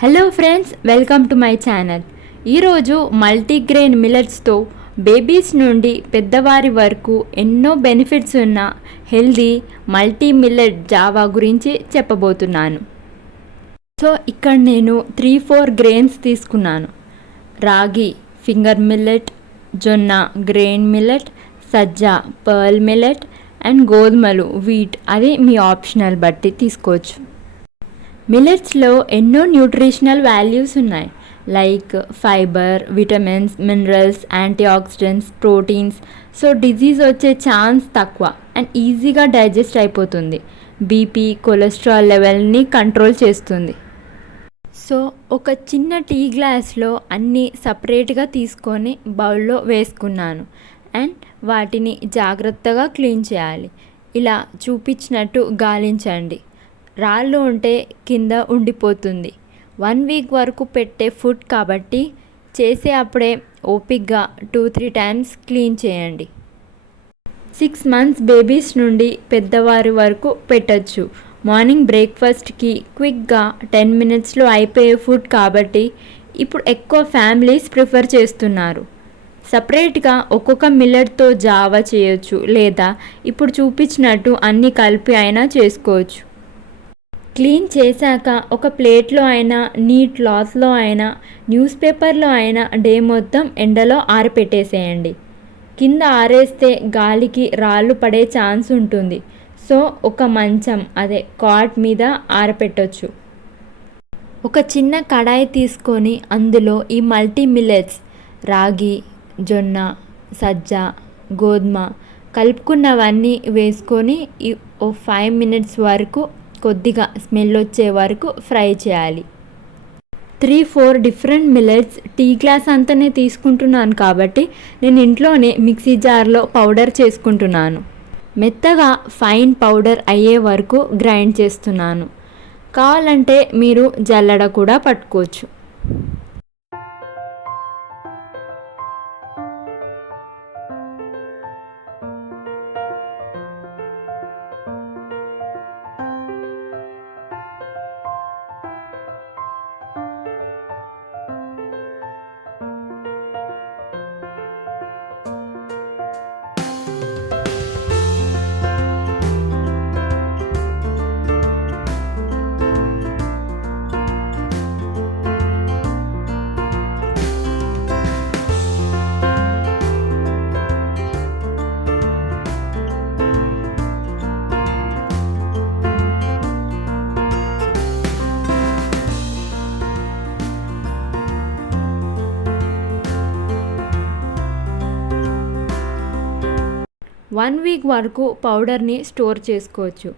Hello friends, welcome to my channel. ఈరోజు multigrain మిల్లెట్స్తో babies నుండి పెద్దవారి వరకు ఎన్నో బెనిఫిట్స్ ఉన్న హెల్దీ మల్టీమిల్లెట్ జావా గురించి చెప్పబోతున్నాను. సో ఇక్కడ నేను 3-4 గ్రెయిన్స్ తీసుకున్నాను. రాగి ఫింగర్ మిల్లెట్, జొన్న grain millet, Sajja pearl millet and గోధుమలు వీట్. అది మీ ఆప్షనల్ బట్టి తీసుకోవచ్చు. మిల్లెట్స్లో ఎన్నో న్యూట్రిషనల్ వాల్యూస్ ఉన్నాయి, like fibre, vitamins, minerals, antioxidants, proteins. So disease వచ్చే ఛాన్స్ తక్కువ అండ్ ఈజీగా డైజెస్ట్ అయిపోతుంది. బీపీ, కొలెస్ట్రాల్ లెవెల్ని కంట్రోల్ చేస్తుంది. సో ఒక చిన్న టీ గ్లాస్లో అన్నీ సపరేట్గా తీసుకొని బౌల్లో వేసుకున్నాను అండ్ వాటిని జాగ్రత్తగా క్లీన్ చేయాలి. ఇలా చూపించినట్టు గాలించండి. రాళ్ళు ఉంటే కింద ఉండిపోతుంది. 1 వీక్ వరకు పెట్టే ఫుడ్ కాబట్టి చేసే అప్పుడే ఓపిక్గా 2-3 టైమ్స్ క్లీన్ చేయండి. 6 months బేబీస్ నుండి పెద్దవారి వరకు పెట్టచ్చు. మార్నింగ్ బ్రేక్ఫాస్ట్కి క్విక్గా 10 minutesలో అయిపోయే ఫుడ్ కాబట్టి ఇప్పుడు ఎక్కువ ఫ్యామిలీస్ ప్రిఫర్ చేస్తున్నారు. సపరేట్గా ఒక్కొక్క మిల్లెట్తో జావా చేయొచ్చు, లేదా ఇప్పుడు చూపించినట్టు అన్నీ కలిపి అయినా చేసుకోవచ్చు. క్లీన్ చేశాక ఒక ప్లేట్లో అయినా, నీట్ క్లాత్లో అయినా, న్యూస్ పేపర్లో అయినా డే మొత్తం ఎండలో ఆరపెట్టేసేయండి. కింద ఆరేస్తే గాలికి రాళ్ళు పడే ఛాన్స్ ఉంటుంది. సో ఒక మంచం కాట్ మీద ఆరపెట్టొచ్చు. ఒక చిన్న కడాయి తీసుకొని అందులో ఈ మల్టీ మిల్లెట్స్ రాగి, జొన్న, సజ్జా, గోధుమ కలుపుకున్నవన్నీ వేసుకొని 5 minutes వరకు కొద్దిగా స్మెల్ వచ్చే వరకు ఫ్రై చేయాలి. 3-4 డిఫరెంట్ మిల్లెట్స్ టీ గ్లాస్ అంతనే తీసుకుంటున్నాను కాబట్టి నేను ఇంట్లోనే మిక్సీ జార్లో పౌడర్ చేసుకుంటున్నాను. మెత్తగా ఫైన్ పౌడర్ అయ్యే వరకు గ్రైండ్ చేస్తున్నాను. కావాలంటే మీరు జల్లెడ కూడా పట్టుకోవచ్చు. వన్ వీక్ వరకు పౌడర్ని స్టోర్ చేసుకోవచ్చు.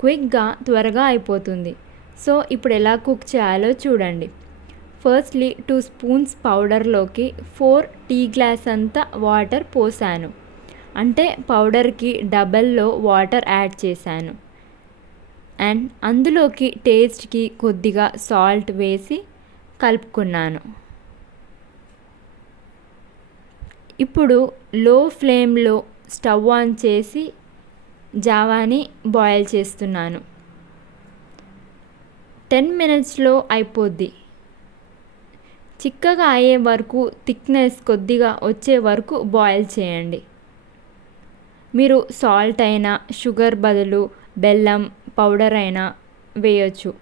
క్విక్గా త్వరగా అయిపోతుంది. సో ఇప్పుడు ఎలా కుక్ చేయాలో చూడండి. ఫస్ట్లీ 2 spoons పౌడర్లోకి 4 టీ గ్లాస్ అంతా వాటర్ పోసాను. అంటే పౌడర్కి డబల్లో వాటర్ యాడ్ చేశాను. అండ్ అందులోకి టేస్ట్కి కొద్దిగా సాల్ట్ వేసి కలుపుకున్నాను. ఇప్పుడు లో ఫ్లేమ్లో స్టవ్ ఆన్ చేసి జావాని బాయిల్ చేస్తున్నాను. 10 minutesలో అయిపోద్ది. చిక్కగా అయ్యే వరకు, థిక్నెస్ కొద్దిగా వచ్చే వరకు బాయిల్ చేయండి. మీరు సాల్ట్ అయినా, షుగర్ బదులు బెల్లం పౌడర్ అయినా వేయచ్చు.